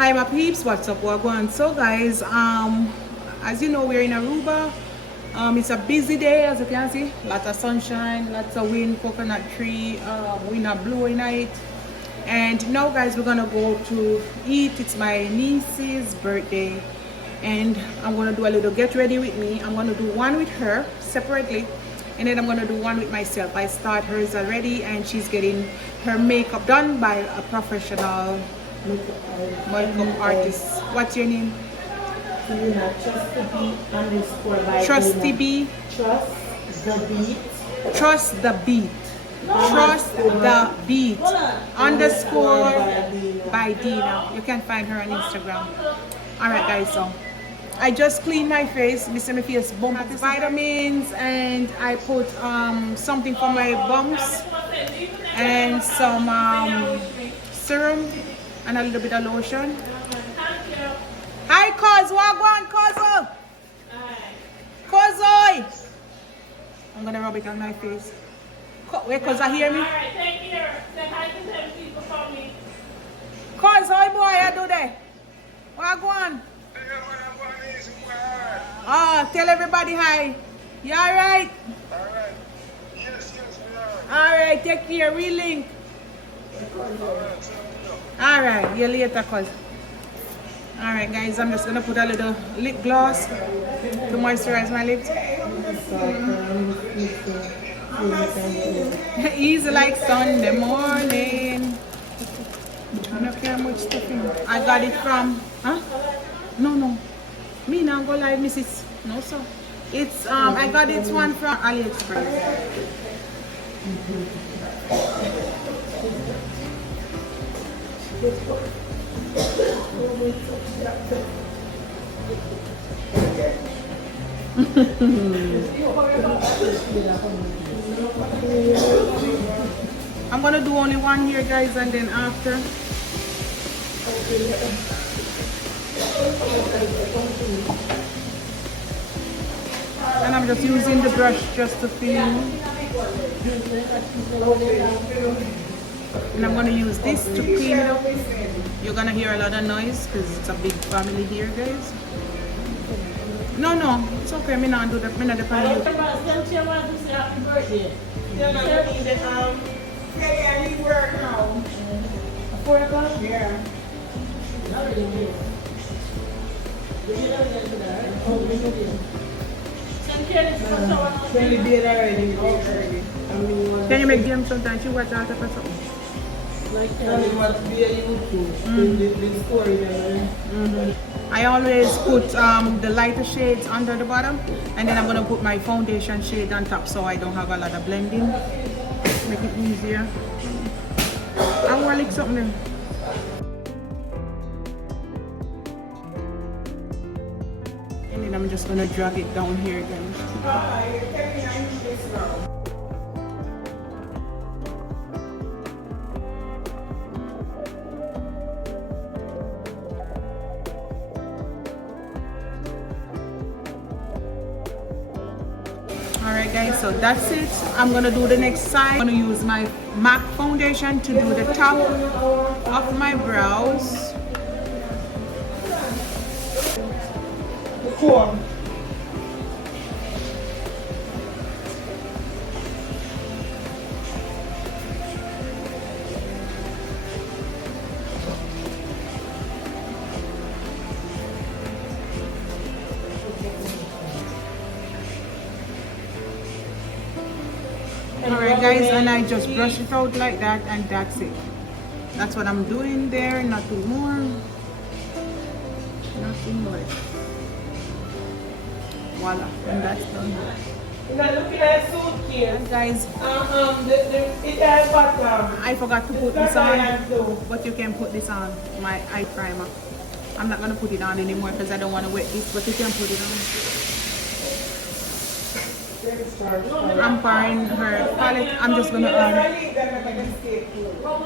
Hi my peeps, what's up, what going? So guys, as you know, we're in Aruba. It's a busy day, as you can see. Lots of sunshine, lots of wind, coconut tree, wind are blowing night. And now guys, we're gonna go to eat. It's my niece's birthday and I'm gonna do a little get ready with me. I'm gonna do one with her separately and then I'm gonna do one with myself. I start hers already and she's getting her makeup done by a professional makeup artist. What's your name? Tionia, trust the beat underscore by Trusty B. Trust the beat. Trust the beat. Trust the beat underscore by Dina. You can find her on Instagram. Alright guys, so I just cleaned my face. This is my face bump vitamins and I put something for my bumps and some serum and a little bit of lotion. Hi Cuz, wagwan Cuz. Cuz. I'm gonna rub it on my face. Wait, Cuz, I hear me? Alright, take care. Say hi to 10 people for me. Cuz, how boy I do that? Wagwan. Oh, tell everybody hi. You alright? Alright. Yes, we are. Alright, take care. Relink. Alright, you later, Cuz. Alright guys, I'm just gonna put a little lip gloss to moisturize my lips. Easy like Sunday morning. I don't care much stuff in. I got it from No. Me now go live, Mrs. No sir. It's I got this one from AliExpress. I'm gonna do only one here guys and then after and I'm just using the brush just to feel and I'm gonna use this to clean it up. You're gonna hear a lot of noise because it's a big family here guys. No, it's okay, me not do that, me not depend on you. Since you want to say happy birthday. You're not going to yeah, I need work now. 4 o'clock? Yeah. Not really good. Did you know that today? Oh, we know this. Send Kelly to the shower now. Kelly did already. Okay. Can you make them sometimes? You watch out or something? Like Kelly must be a YouTube. The story there. I always put the lighter shades under the bottom and then I'm going to put my foundation shade on top so I don't have a lot of blending. Make it easier. I want to lick something. And then I'm just going to drag it down here again. Alright guys, so that's it. I'm gonna do the next side. I'm gonna use my MAC foundation to do the top of my brows. Cool. Alright guys, and I just brush it out like that and that's it. That's what I'm doing there, nothing more. Nothing less. Voila, and that's done. You're not looking at a suitcase. And guys, It has got I forgot to put this on, but you can put this on, my eye primer. I'm not gonna put it on anymore because I don't want to wet this, but you can put it on. I'm pouring her palette. I'm just gonna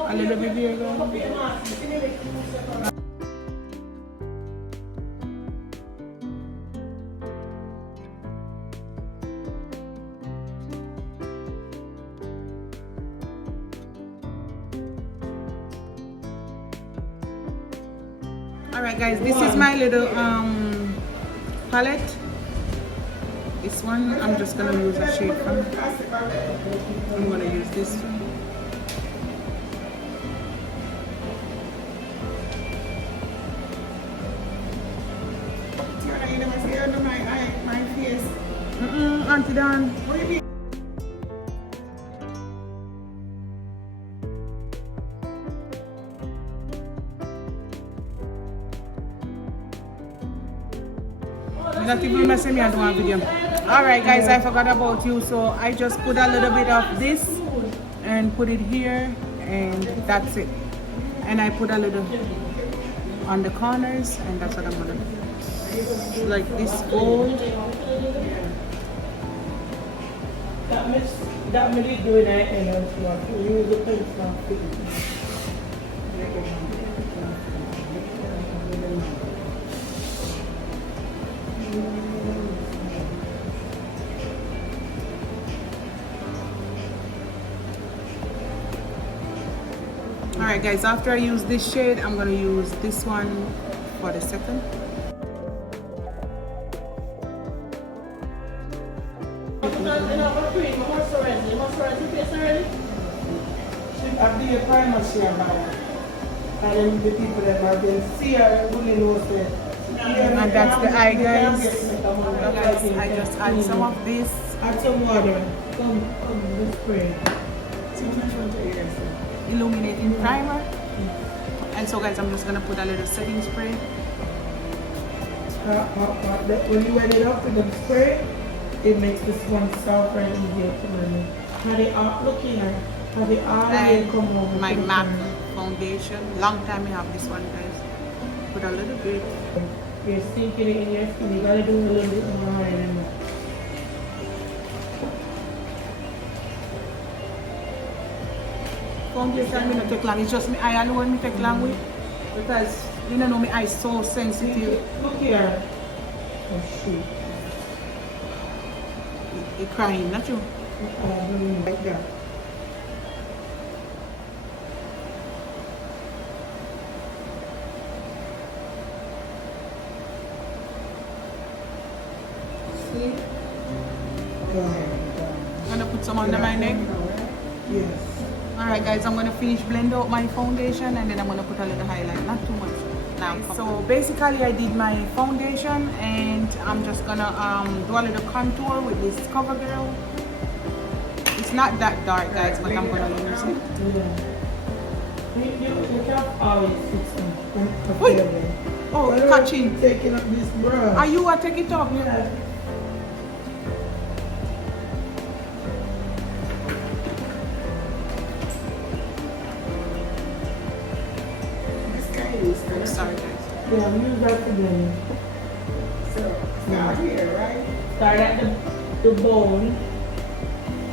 a little bit here. Alright guys, this is my little palette. This one, I'm just gonna use a shade from. I'm gonna use this one. You never see under my face. Auntie Dan. What do you mean? Not even messing me and do a video. Alright guys, I forgot about you, so I just put a little bit of this and put it here, and that's it. And I put a little on the corners, and that's what I'm gonna do. Like this gold. That made do it and use the pencil. Alright guys, after I use this shade, I'm gonna use this one for the second. I've been a primer share now. And then the people that have been see her really knows that. And that's the eye guys. Guys, I just add some of this. Add some water. Come, let's spray. Illuminating primer. And so guys, I'm just gonna put a little setting spray. When you wet it up with the spray, it makes this one softer and easier to remove. Have it up looking at, have it all And come over. my MAC foundation. Long time I have this one guys. Put a little bit. You're sinking it in your skin, you gotta do a little bit more higher than that. Foundation me not take long. It's just me eye alone me take long with. Because you know my eye so sensitive. Look here. Oh shit. It crying, not you. Like that. See? Go ahead. I'm gonna put some under my neck. Yes. Alright guys, I'm gonna finish blend out my foundation and then I'm gonna put a little highlight, not too much. Now, so basically I did my foundation and I'm just gonna do a little contour with this CoverGirl. It's not that dark guys, but I'm gonna use it. Yeah. You can't always fix them. Wait. Oh, Why catching. taking up this brush? Are you take it off? Yeah. I'm sorry guys. Yeah, use that again. So, start here, right? Start at the bone.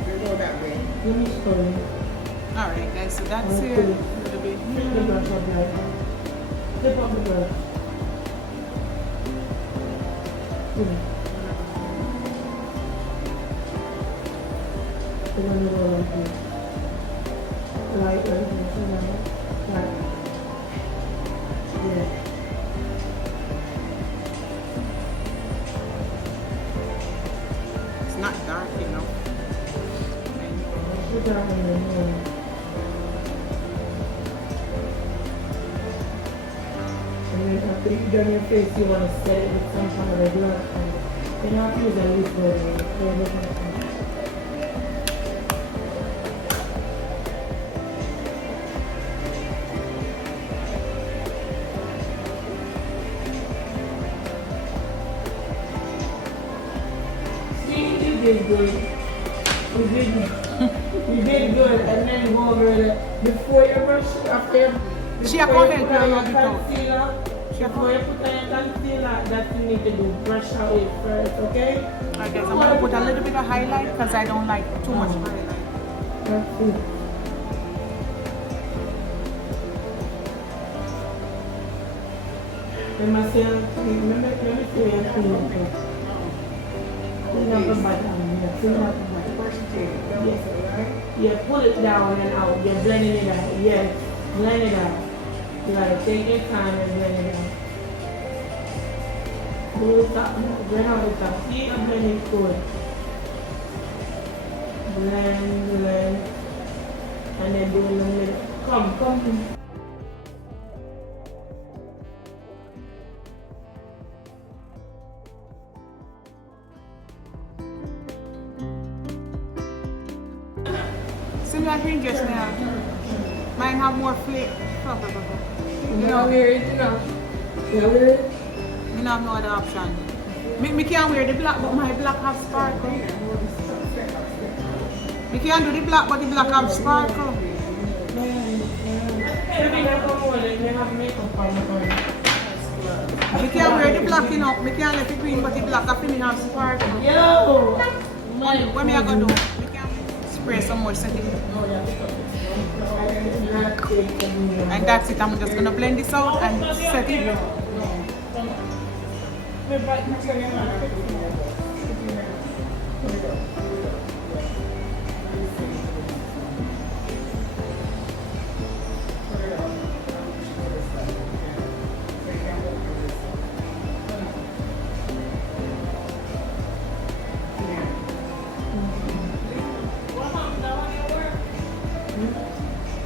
We go that way. Let me show you. Alright guys, so that's it. A little bit Flip the brush up there. Flip up the brush. Put a little like this. Right here. Right. Yeah. It's not dark enough. Put that on your nose. And then after you've done your face, you want to set it with some kind of a glove. You're not using this word. Did good. You did good, and then go over it before you brush after. She a come help you out. Concealer. Before you put on your concealer, that you need to do brush out it first, okay? Alright guys, I'm gonna put a little bit of highlight because I don't like too much highlight. That's it. And myself, let me see your clean. Clean up the bottom, yeah. Clean up the bottom. First you take it down, Yes. right? Yeah, pull it down and out. You're blending it out. Yes, blend it out. You gotta take your time and blend it out. Do that. Blend out the top. See, I'm blending it good. Blend. And then do a little. Come. Similar green dress now. Mine have more flavor. You know, wear it, you know. You wear it? Me not have no other option. Me can't wear the black, but my black have sparkle. Me can't do the black, but the black have sparkle. Me can't wear the black, you know. Me can't let the green, but the black have me have sparkle. Yo! What me I gonna do? Me can spray some more setting. And that's it. I'm just gonna blend this out and set it.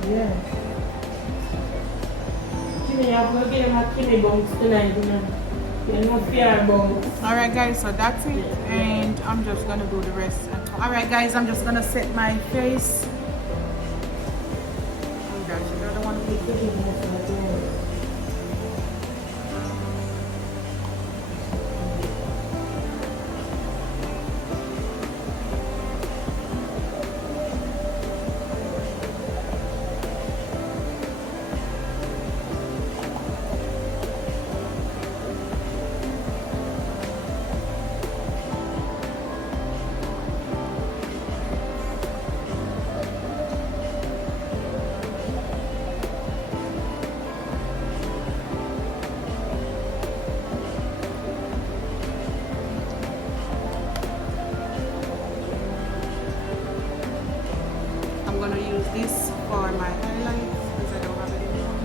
Yeah. You have to get my kidney bones tonight, you know. You're not fear bones. Alright guys, so that's it. And I'm just gonna do the rest. Alright guys, I'm just gonna set my face. Oh gosh, you don't want to be this for my highlights because I don't have any more.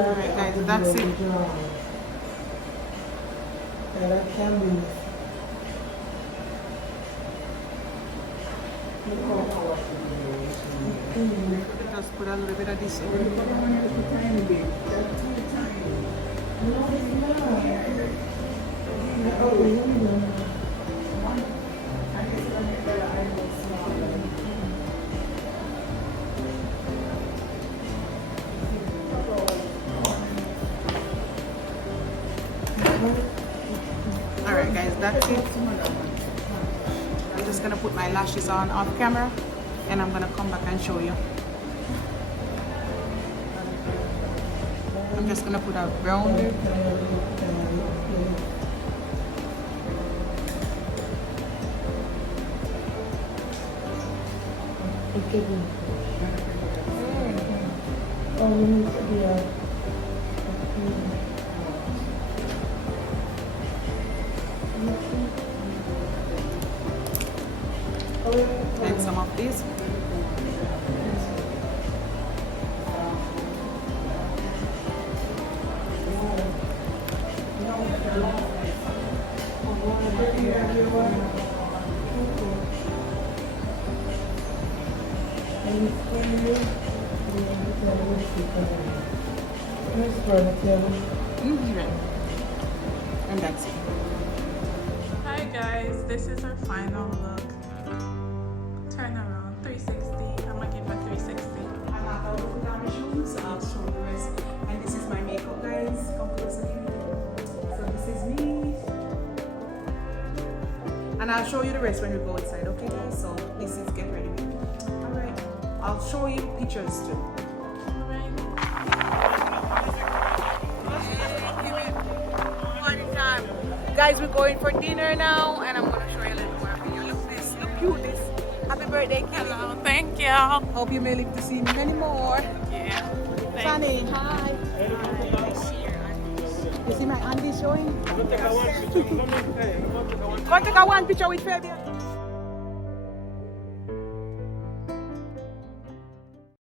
Alright guys, that's it. Just put a little bit of this over. Alright guys, that's it. I'm just gonna put my lashes on off camera and I'm gonna come back and show you. I'm just gonna put a brown there. And some of these. And that's it. Hi guys, this is our final look. Turn around, 360. I'm gonna give it 360. I'm about to put on my shoes, so I'll show the rest. And this is my makeup, guys. Come closer to me. So this is me. And I'll show you the rest when we go inside, okay guys? So this is get ready with me. Alright. I'll show you pictures too. Alright. Guys, we're going for dinner now, and I'm gonna show you a little more of you. Look this, look cute this. Happy birthday, Kelly. Hello, thank you. Hope you may live to see many more. Yeah. Fanny, hi. You see my auntie showing? Go take a one picture with Fabian.